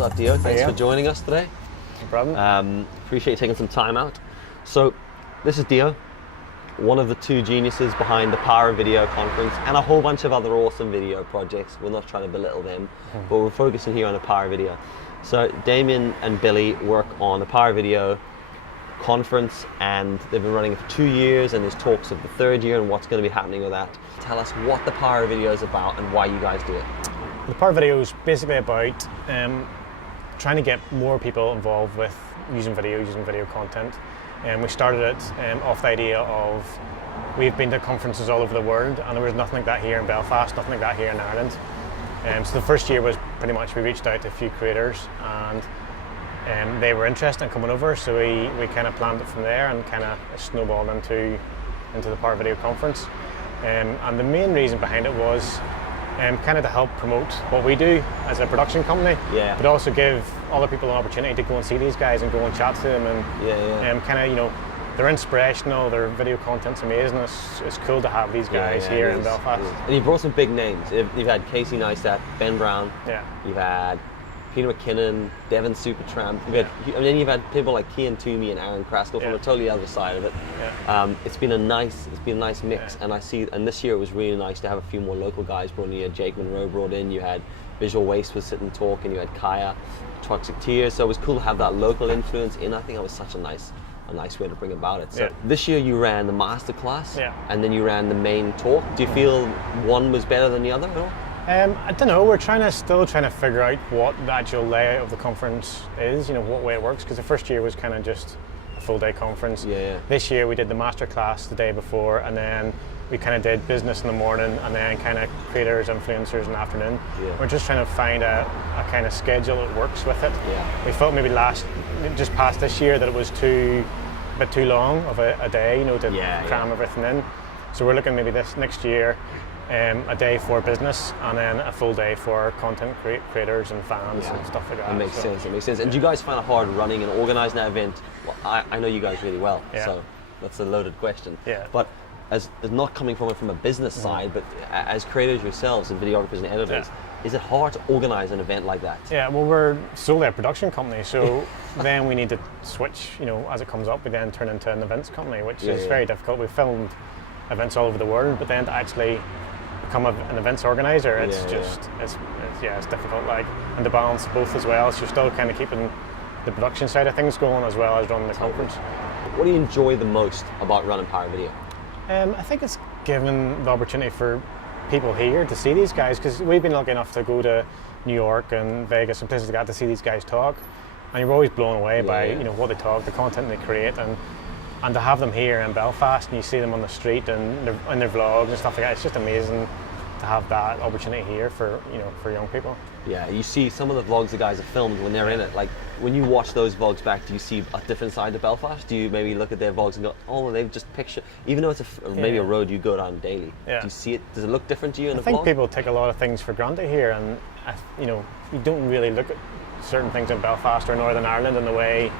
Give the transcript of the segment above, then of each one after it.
What's up, Deo? Thanks for joining us today. No problem. Appreciate you taking some time out. So, this is Deo, one of the two geniuses behind the Power Video conference and a whole bunch of other awesome video projects. We're not trying to belittle them, but we're focusing here on the Power Video. So, Damien and Billy work on the Power Video conference, and they've been running it for 2 years, and there's talks of the third year and what's going to be happening with that. Tell us what the Power Video is about and why you guys do it. The Power Video is basically about trying to get more people involved with using video content. And we started it off the idea of, we've been to conferences all over the world, and there was nothing like that here in Belfast, nothing like that here in Ireland. So the first year was pretty much, we reached out to a few creators, and they were interested in coming over, so we kind of planned it from there and kind of snowballed into the Power Video conference. And the main reason behind it was kind of to help promote what we do as a production company, but also give other people an opportunity to go and see these guys and go and chat to them, and kind of, you know, they're inspirational, their video content's amazing. It's cool to have these guys here in Belfast. And you've brought some big names. You've had Casey Neistat, Ben Brown, you've had Peter McKinnon, Devin Supertramp, and then you've had people like Kian Toomey and Aaron Kraskell from the totally other side of it. It's been a nice mix, and this year it was really nice to have a few more local guys brought in. You had Jake Monroe brought in, you had Visual Waste was sit and talk, and you had Kaya, Toxic Tears. So it was cool to have that local influence in. I think that was such a nice way to bring about it. So this year you ran the masterclass, and then you ran the main talk. Do you feel one was better than the other at all? I don't know. We're still trying to figure out what the actual layout of the conference is. You know, what way it works. Because the first year was kind of just a full day conference. This year we did the master class the day before, and then we kind of did business in the morning, and then kind of creators, influencers in the afternoon. We're just trying to find a kind of schedule that works with it. We felt maybe just past this year that it was a bit too long of a day, you know, to cram everything in. So we're looking maybe this next year. A day for business, and then a full day for content creators and fans and stuff like that. It makes sense. And do you guys find it hard running and organising that event? Well, I know you guys really well, so that's a loaded question. But as not coming from a business side, but as creators yourselves and videographers and editors, is it hard to organise an event like that? Yeah, well, we're solely a production company, so then we need to switch, you know, as it comes up, we then turn into an events company, which is very difficult. We've filmed events all over the world, but then to actually become an events organizer, it's difficult, like, and to balance both as well. So you're still kind of keeping the production side of things going as well as running the conference. What do you enjoy the most about running Power Video? I think it's given the opportunity for people here to see these guys, because we've been lucky enough to go to New York and Vegas and places like that to see these guys talk, and you're always blown away by you know, what they talk, the content they create, and to have them here in Belfast and you see them on the street and in their vlogs and stuff like that, it's just amazing to have that opportunity here for young people. Yeah, you see some of the vlogs the guys have filmed when they're in it. Like, when you watch those vlogs back, do you see a different side to Belfast? Do you maybe look at their vlogs and go, oh, they've just pictured, even though it's maybe a road you go down daily, do you see it, does it look different to you in the vlog? I think people take a lot of things for granted here, and you know, you don't really look at certain things in Belfast or Northern Ireland in the way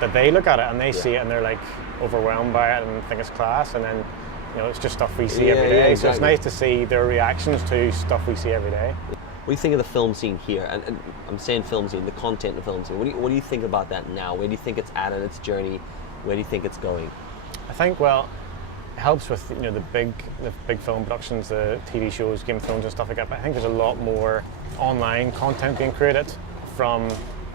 that they look at it, and they see it and they're like overwhelmed by it and think it's class, and then, you know, it's just stuff we see every day. So it's nice to see their reactions to stuff we see every day. What do you think of the film scene here? And I'm saying film scene, the content of the film scene. What do you think about that now? Where do you think it's at in its journey? Where do you think it's going? I think, well, it helps with, you know, the big film productions, the TV shows, Game of Thrones and stuff like that. But I think there's a lot more online content being created from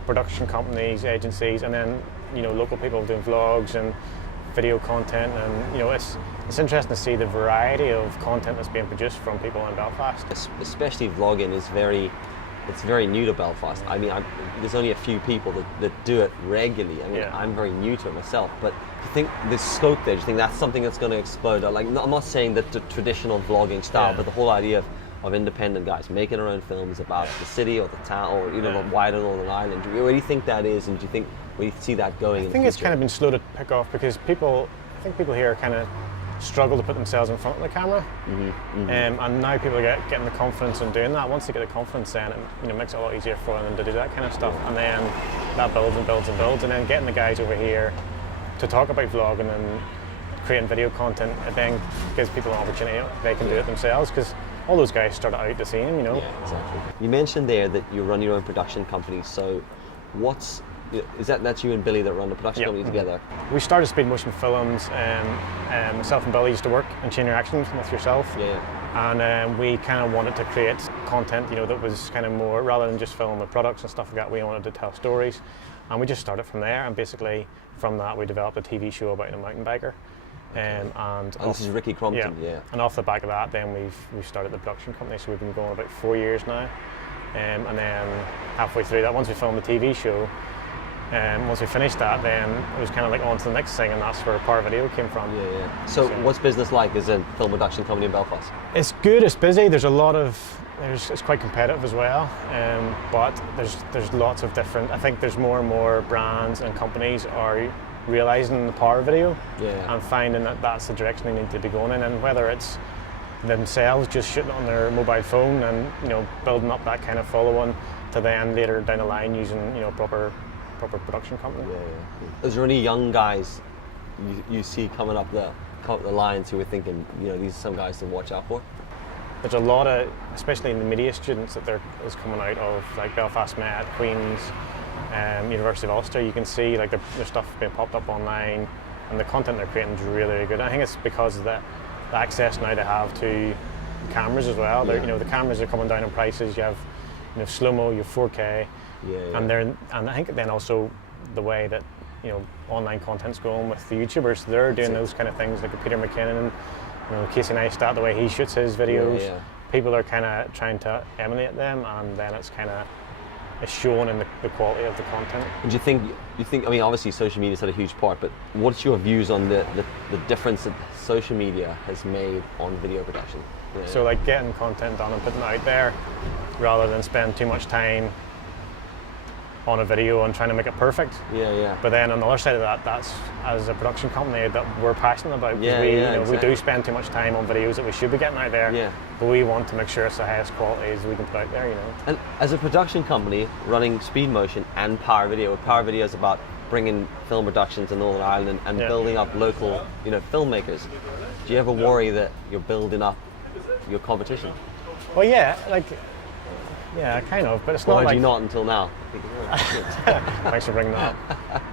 production companies, agencies, and then, you know, local people doing vlogs and video content, and, you know, it's interesting to see the variety of content that's being produced from people in Belfast. Especially vlogging is very new to Belfast. I mean, there's only a few people that do it regularly. I mean, I'm very new to it myself, but do you think there's scope there? Do you think that's something that's going to explode? Like, I'm not saying that the traditional vlogging style, but the whole idea of independent guys making their own films about the city or the town or, you know, the wider Northern Ireland. Where do you think that is, and do you think where you see that going? I think it's kind of been slow to pick off, because I think people here kind of struggle to put themselves in front of the camera, and now people are getting the confidence in doing that. Once they get the confidence, then it, you know, makes it a lot easier for them to do that kind of stuff, and then that builds and builds and builds, and then getting the guys over here to talk about vlogging and creating video content, it then gives people an opportunity. They can do it themselves, because all those guys started out the same, you know. Yeah, exactly. You mentioned there that you run your own production company. So, that's you and Billy that run the production company together? We started Speed Motion Films, myself and Billy used to work in Chain Reaction with yourself. Yeah. And we kind of wanted to create content, you know, that was kind of more, rather than just film with products and stuff like that, we wanted to tell stories. And we just started from there, and basically from that we developed a TV show about a mountain biker. And this is Ricky Crompton, yeah. And off the back of that, then we've started the production company, so we've been going about 4 years now. And then halfway through that, once we filmed the TV show, once we finished that, then it was kind of like on to the next thing, and that's where Power Video came from. Yeah. So what's business like as a film production company in Belfast? It's good, it's busy, there's a lot of, it's quite competitive as well, but there's lots of different, I think there's more and more brands and companies are realising the power of video and finding that that's the direction they need to be going in, and whether it's themselves just shooting on their mobile phone and, you know, building up that kind of following to then later down the line using, you know, proper production company. Is there any young guys you see coming up the lines who are thinking, you know, these are some guys to watch out for? There's a lot of, especially in the media students that is coming out of, like Belfast Met, Queen's, University of Ulster. You can see like their stuff being popped up online, and the content they're creating is really, really good. I think it's because of the access now they have to cameras as well. You know, the cameras are coming down in prices. You have, you know, slow-mo, you have 4K, and I think then also the way that, you know, online content's going with the YouTubers, they're doing those kind of things like Peter McKinnon, you know, Casey Neistat, the way he shoots his videos. People are kind of trying to emulate them, and then it's kind of shown in the quality of the content. And do you think, I mean, obviously social media's had a huge part, but what's your views on the difference that social media has made on video production? So like getting content done and putting it out there rather than spend too much time on a video and trying to make it perfect. But then on the other side of that, that's as a production company that we're passionate about, because we do spend too much time on videos that we should be getting out there. But we want to make sure it's the highest quality as we can put out there, you know. And as a production company running Speed Motion and Power Video is about bringing film production to Northern Ireland and building up local, you know, filmmakers. Do you ever worry that you're building up your competition? Well, yeah, kind of, but it's not like... Or do you not until now? Thanks for bringing that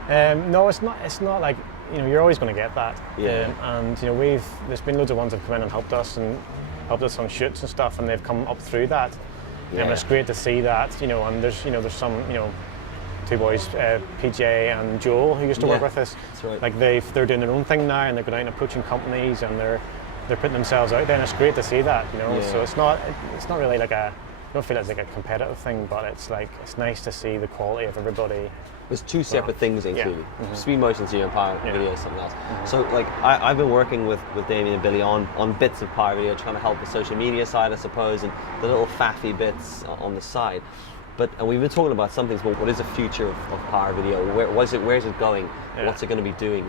up. No, it's not like, you know, you're always going to get that. And, you know, there's been loads of ones that have come in and helped us on shoots and stuff, and they've come up through that. And it's great to see that, you know, and there's some, you know, two boys, PJ and Joel, who used to work with us. That's right. Like they're doing their own thing now, and they're going out and approaching companies, and they're putting themselves out there, and it's great to see that, you know. So it's not really like I don't feel it's like a competitive thing, but it's nice to see the quality of everybody. There's two separate things included. Speed Motion's here and Power Video is something else. So like I've been working with Damien and Billy on bits of Power Video, trying to help the social media side, I suppose, and the little faffy bits on the side. And we've been talking about some things, but what is the future of Power Video? Where's it going? What's it going to be doing?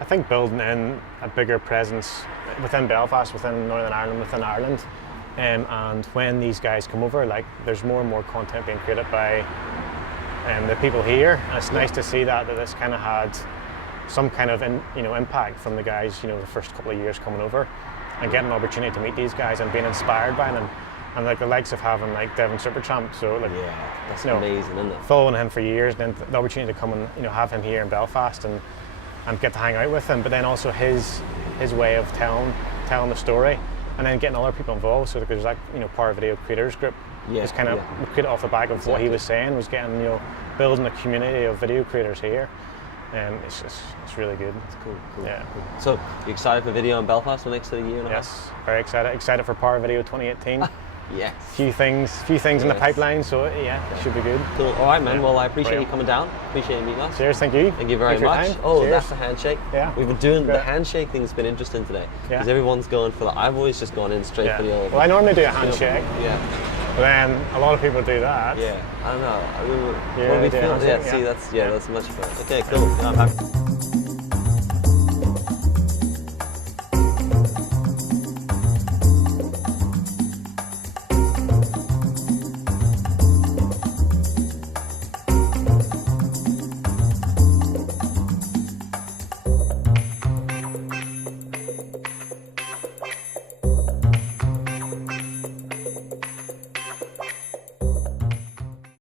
I think building in a bigger presence within Belfast, within Northern Ireland, within Ireland. And when these guys come over, like there's more and more content being created by the people here. And it's nice to see that this kind of had some kind of impact from the guys, you know, the first couple of years coming over, and getting an opportunity to meet these guys and being inspired by them. And like the likes of having like Devin Supertramp, so like that's amazing, isn't it? Following him for years, then the opportunity to come and, you know, have him here in Belfast and get to hang out with him, but then also his way of telling the story, and then getting other people involved. So there's like, you know, Power Video Creators Group is kind of created off the back of what he was saying, was getting, you know, building a community of video creators here. It's really good. It's cool. Yeah. Cool. So you excited for video in Belfast for the next year and a half? Yes, very excited. Excited for Power Video 2018. Yes. Few things in the pipeline, so it should be good. Cool. All right, man. Well, I appreciate you coming down. Appreciate you meeting us. Cheers. Thank you. Thank you very much. Oh, cheers. That's the handshake. Yeah. We've been doing the handshake thing. Has been interesting today because everyone's going for I've always just gone in straight for the old. Well, I normally do a handshake. But then a lot of people do that. Yeah. I don't know. What do we feel? See, that's much fun. Okay, cool. I'm happy.